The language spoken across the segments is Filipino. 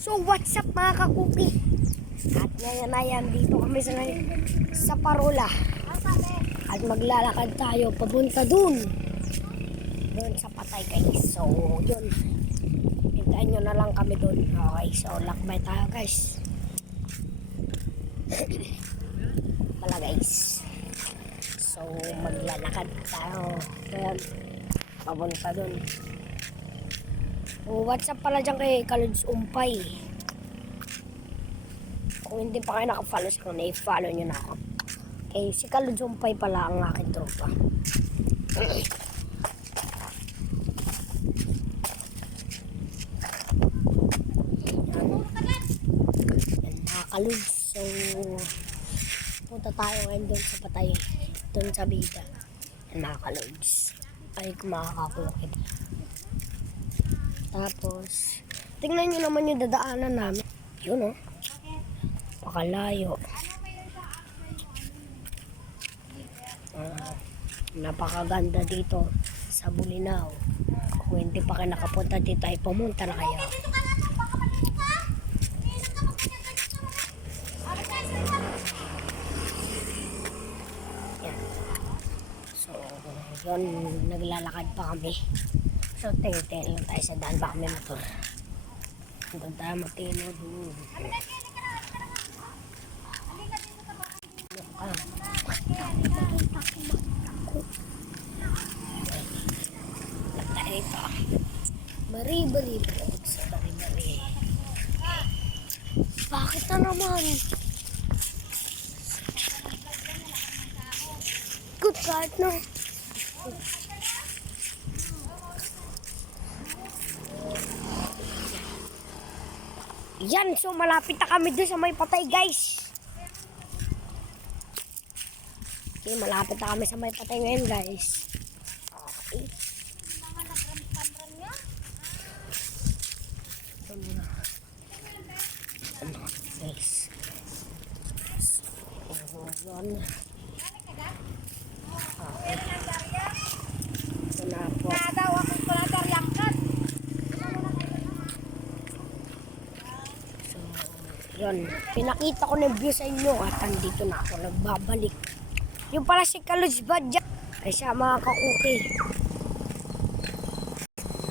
So what's up mga kakuki? At ngayon ayan dito kami sa Parola. At maglalakad tayo papunta dun sa Patay guys. So yun, hintayin nyo na lang kami dun. Okay, so lakbay tayo guys. Wala guys. So maglalakad tayo ayan, papunta dun. Oh, what's up pala dyan kay Kaluds Umpay. Kung hindi pa kayo nakafollow ko, i-follow nyo na ako. Okay, si Kaluds Umpay pala ang aking tropa. Yan mga Kaluds. So, punta tayo ngayon doon sa Patay. Doon sa Bida. Yan mga Kaluds. Ay, kumakakakukid. Tapos, tingnan nyo naman yung dadaanan namin. Yun, oh. Pakalayo. Napakaganda dito sa Bulinaw. Kung hindi pa kayo nakapunta dito, ay pumunta na kayo. Yan. So, yun, naglalakad pa kami. So, tingin lang tayo sa daan. Baka may motor. Doon tayo matinod. Tayo ito. Bari-bari. Sa bari-bari. Bakit na naman? Good God, no? Yan, so malapit na kami doon sa may Patay guys. Okay, malapit na kami sa may Patay ngayon guys. Okay. Ito muna. Ano guys. So, yun. Okay. Ito na po. Yun, pinakita ko ng view sa inyo at andito na ako nagbabalik. Yung pala si Kaluds Badja ay siya mga kakuki.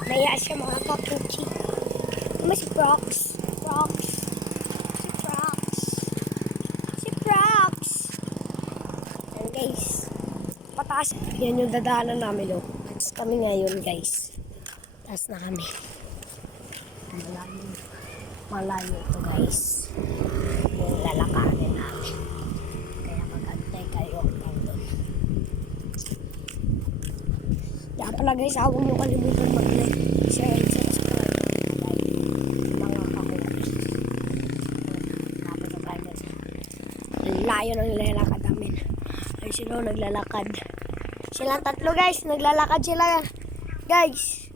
Naya siya mga kakuki. Ano si Prox? Prox. Si Prox. Si Prox. Yan guys. Pataas. Yan yung dadaanan namin o. Tapos kami ngayon guys. Taas na kami. Malayo ito guys. Yung lalakarin namin. Kaya mag-antay kayo hanggang doon. Kaya pala guys, huwag nyo kalimutan mag-like, share, and subscribe. Mga kakuki. Napit na tayo guys. Layo ng nilalakad namin. Ay sila naglalakad. Silang tatlo guys, naglalakad sila. Guys.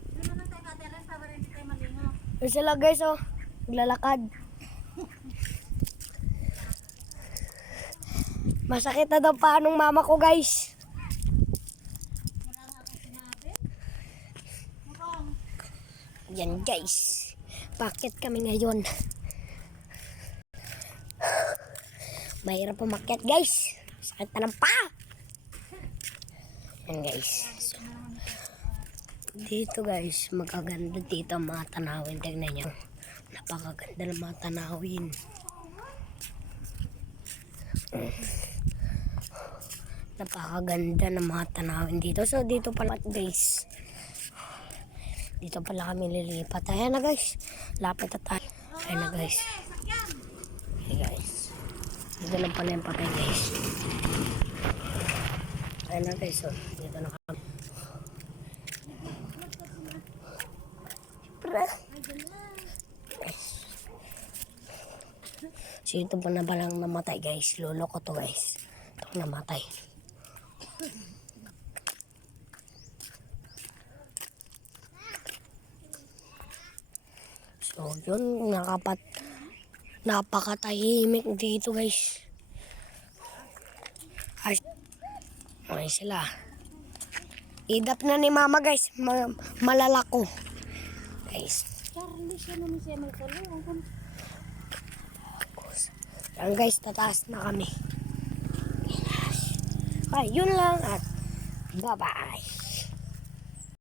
Ay sila guys oh. Naglalakad. Masakit na daw pa anong mama ko guys. Yan guys. Bakit kami ngayon? Mahirap umakyat guys. Sakit na ng paa. Yan guys. So, dito guys, magaganda dito mga tanawin. Tignan nyo. Napakaganda ng mga tanawin. Napakaganda ng mga tanawin dito. So dito pala guys. Dito pala kami lilipat. Ayan na guys. Lapit na tayo. Ayan na guys. Okay guys. Dito lang pala yung Patay guys. Ayan na guys. So dito na kami. So ito pa na palang namatay guys. Lolo ko to guys. Ito namatay. So yun, napakatahimik dito guys. Ay sila. Idap na ni mama guys. Malalako. Guys. Charlie siya naman siya magtulong. Yan guys, tataas na kami. Okay, yun lang at bye-bye.